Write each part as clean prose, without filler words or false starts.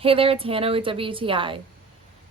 Hey there, it's Hannah with WTI.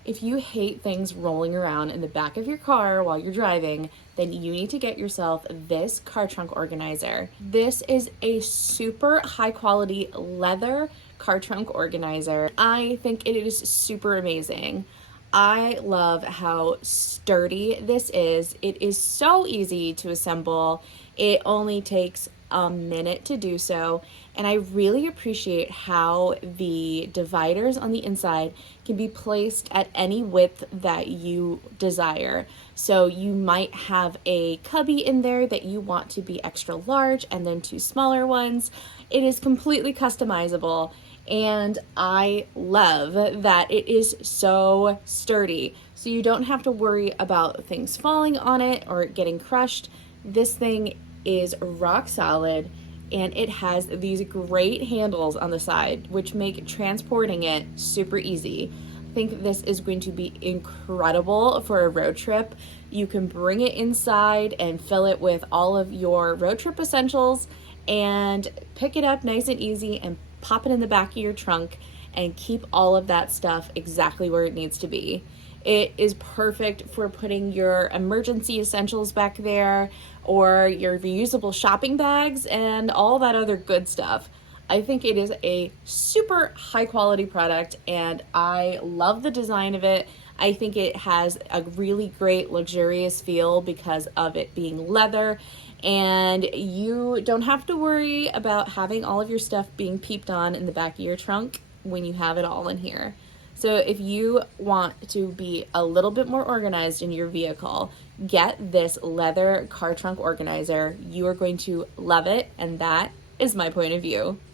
If you hate things rolling around in the back of your car while you're driving, then you need to get yourself this car trunk organizer. This is a super high quality leather car trunk organizer. I think it is super amazing. I love how sturdy this is. It is so easy to assemble. It only takes a minute to do so, and I really appreciate how the dividers on the inside can be placed at any width that you desire. So you might have a cubby in there that you want to be extra large and then two smaller ones. It is completely customizable, and I love that it is so sturdy, so you don't have to worry about things falling on it or getting crushed. This thing is rock solid, and it has these great handles on the side which make transporting it super easy. I think this is going to be incredible for a road trip. You can bring it inside and fill it with all of your road trip essentials and pick it up nice and easy and pop it in the back of your trunk and keep all of that stuff exactly where it needs to be. It is perfect for putting your emergency essentials back there, or your reusable shopping bags and all that other good stuff. I think it is a super high quality product, and I love the design of it. I think it has a really great luxurious feel because of it being leather, and you don't have to worry about having all of your stuff being peeped on in the back of your trunk when you have it all in here. So if you want to be a little bit more organized in your vehicle, get this leather car trunk organizer. You are going to love it, and that is my point of view.